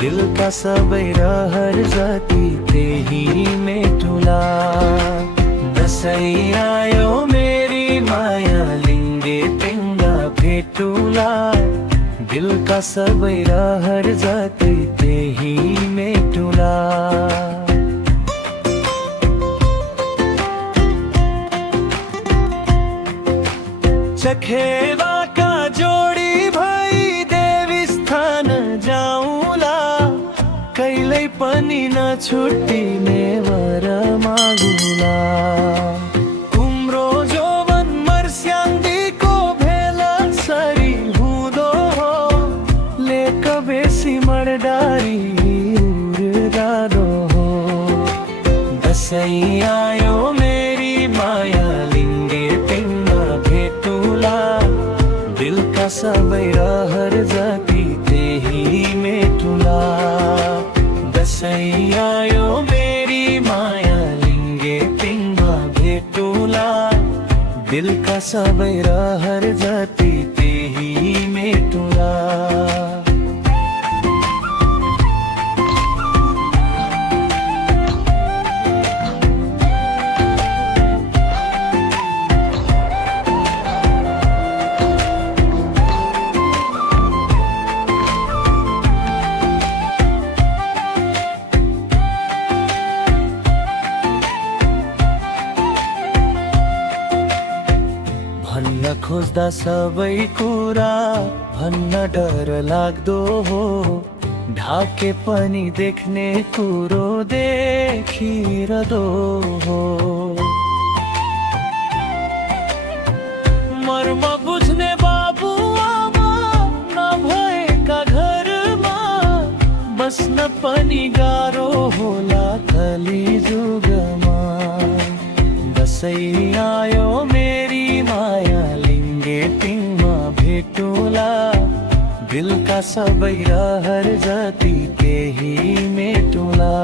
दिल का सबै रहर जति त्यही मेटुला। दसैँ आयो मेरी माया लिङ्गे पिङ्गा भेटुला। दिल का सबै रहर जति त्यही मेटुला। चखेवा का जोडी भई देवी स्थान जाउँला। कहिल्यै पनि नछुट्टिने वर मागुला। कुम्रो जोवन मर्स्याङ्दीको भेला सरी हुँदो हो। लेक बेसी मर्डारी उर्दादो हो। दसैँ आयो मेरी माया लिङ्गे पिङ्गा भेटुला। दिल का सबै रहर जति त्यही मेटुला। दसैँ आयो मेरी माया लिङ्गे पिङ्गा भेटुला। दिल का सबै रहर जति त्यही मेटुला। भन्न खोज्दा सबै कुरा भन्न डर लाग्दो हो। ढाके पनि देख्ने कुरो देखिरहदो हो। मर्म बुझ्ने बाबु आमा नभएका घरमा बस्न पनि गाह्रो होला कलिजुगमा। दसैँ आयो मेरी माया लिङ्गे पिङ्गा भेटुला। दिल का सबै रहर जति त्यही मेटुला।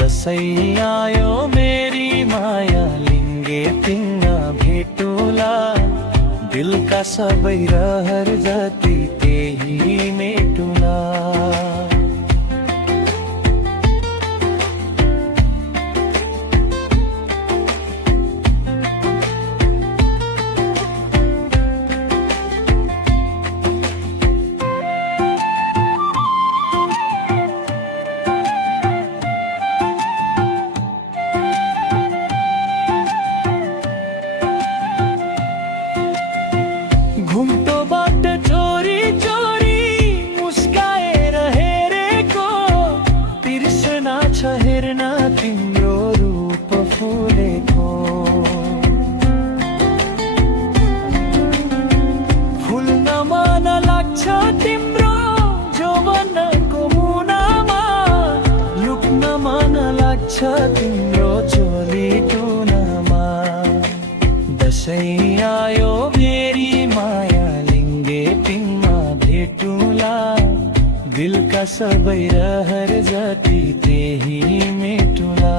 दसैँ आयो मेरी माया लिङ्गे पिङ्गा भेटुला। दिल का सबै रहर जति त्यही मेटुला। घुम्टोबाट चोरी चोरी मुस्काएर हेरेको तिर्सना छ हेर्न तिम्रो रूप फुलेको। फुल्न मन लाग्छ तिम्रो जौवनको मुनामा। लुक्न मन लाग्छ तिम्रो चोली टुनामा। दसैँ आयो मेरी माया लिङ्गे पिङ्गा भेटुला। दिल का सबै रहर जति त्यही मेटुला।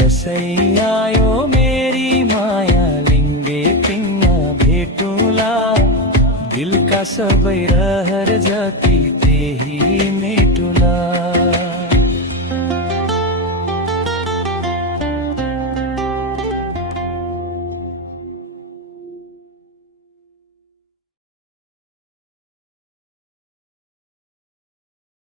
दसैँ आयो मेरी माया लिङ्गे पिङ्गा भेटुला। दिल का सबै रहर जति त्यही मेटुला।